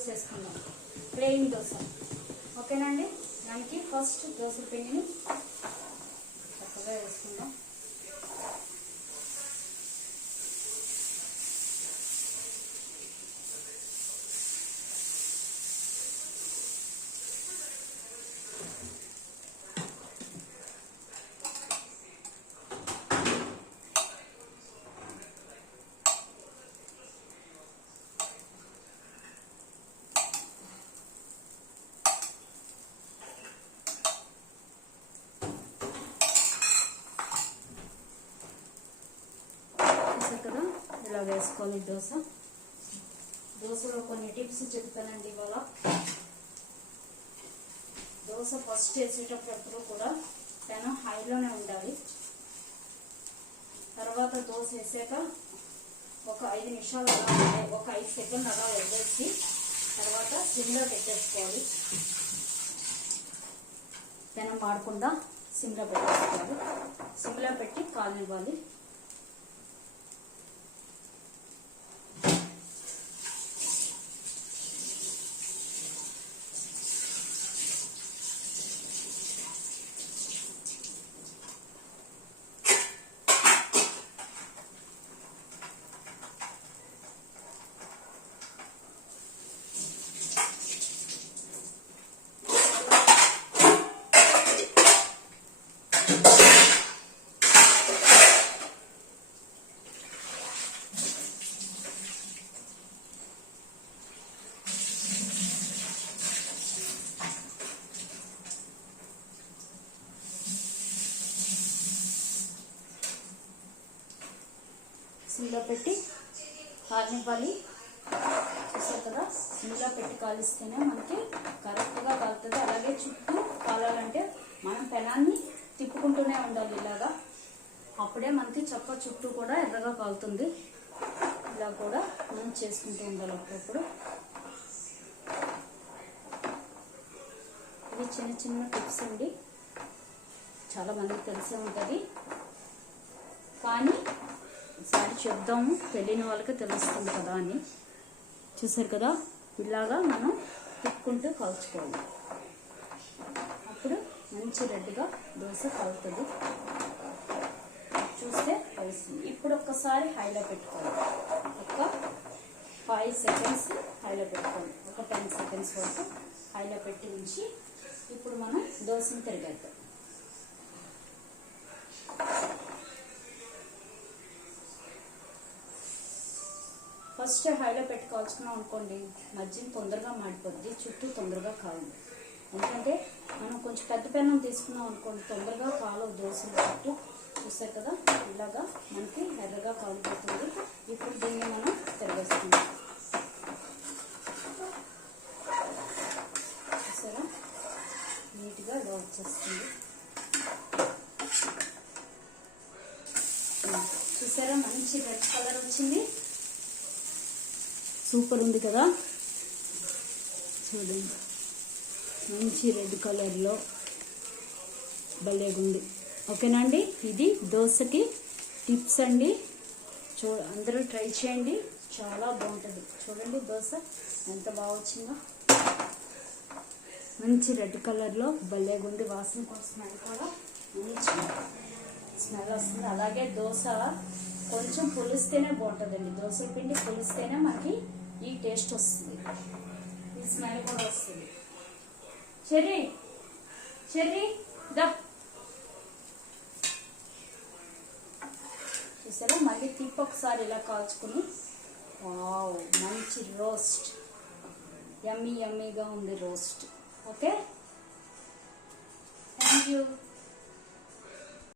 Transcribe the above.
దోశ వేసుకుందాం ప్లెయిన్ దోశ ఓకేనండి దానికి ఫస్ట్ దోశ పిండిని చక్కగా వేసుకుందాం చూసారు కదా ఇలా వేసుకోవాలి దోశ. దోశలో కొన్ని టిప్స్ చెప్తానండి ఇవాళ. దోశ ఫస్ట్ వేసేటప్పుడు ఎప్పుడు కూడా పెనం హైలోనే ఉండాలి. తర్వాత దోశ వేసాక ఒక ఐదు నిమిషాలు అలా ఒక ఐదు సెకండ్ అలా వదిలేసి తర్వాత సిమ్లో పెట్టేసుకోవాలి. పెనం మాడకుండా సిమ్లో పెట్టేసుకోవాలి. సిమ్లో పెట్టి కాలనివ్వాలి సిమ్లో పెట్టి కాలనివ్వాలి చూసారు కదా? సిమ్లో పెట్టి కాలిస్తేనే మనకి కరెక్ట్గా కాలుతుంది. అలాగే చుట్టూ కాలాలంటే మనం పెనాన్ని తిప్పుకుంటూనే ఉండాలి ఇలాగా. అప్పుడే మనకి చక్క చుట్టూ కూడా ఎర్రగా కాలుతుంది. ఇలా కూడా మనం చేసుకుంటూ ఉండాలి అప్పుడప్పుడు. ఇవి చిన్న చిన్న టిప్స్ అండి. చాలా మందికి తెలిసే ఉంటుంది. కానీ చెప్దాము. తెలియని వాళ్ళకి తెలుస్తుంది కదా అని. చూసారు కదా? ఇలాగా మనం తిప్పుకుంటూ కాల్చుకోవాలి. అప్పుడు మంచి రెడ్గా దోశ కలుతుంది చూస్తే కలుస్తుంది ఇప్పుడు ఒక్కసారి హైలో పెట్టుకోవాలి. ఒక ఫైవ్ సెకండ్స్ హైలో పెట్టుకోవాలి. ఒక టెన్ సెకండ్స్ వరకు హైలో పెట్టి ఉంచి ఇప్పుడు మనం దోశను తిరిగేద్దాం. ఫస్ట్ హైలో పెట్టుకోవాల్సుకున్నాం అనుకోండి మధ్యన తొందరగా మాడిపోద్ది చుట్టూ తొందరగా కావాలి ఎందుకంటే మనం కొంచెం పెద్ద పెన్నం తీసుకున్నాం అనుకోండి తొందరగా కాలు దోశలు చుట్టూ చూసారు కదా ఇలాగా మనకి ఎర్రగా కాలిపోతుంది ఇప్పుడు దీన్ని మనం తిరగేస్తున్నాం. చూసారా? నీట్గా ఇలా వచ్చేస్తుంది. చూసారా? మంచి రెడ్ కలర్ వచ్చింది. సూపర్ ఉంది కదా. చూడండి. మంచి రెడ్ కలర్లో భలేగుంది ఓకేనా అండి? ఇది దోశకి టిప్స్ అండి. చూ అందరూ ట్రై చేయండి. చాలా బాగుంటుంది. చూడండి దోశ ఎంత బాగా వచ్చిందో. మంచి రెడ్ కలర్లో భలేగుంది వాసన కోసం అది కూడా మంచి స్మెల్ వస్తుంది. అలాగే దోశ కొంచెం పులిస్తేనే బాగుంటుందండి. దోశ పిండి పులిస్తేనే మనకి ఈ టేస్ట్ వస్తుంది. ఈ స్మెల్ కూడా వస్తుంది. చెర్రీ చెర్రీ దా. చూసారా? మళ్ళీ తిప్పి ఒకసారి ఇలా కాల్చుకుని వావ్ మంచి రోస్ట్. యమ్మీ యమ్మీగా ఉంది రోస్ట్. ఓకే? Thank you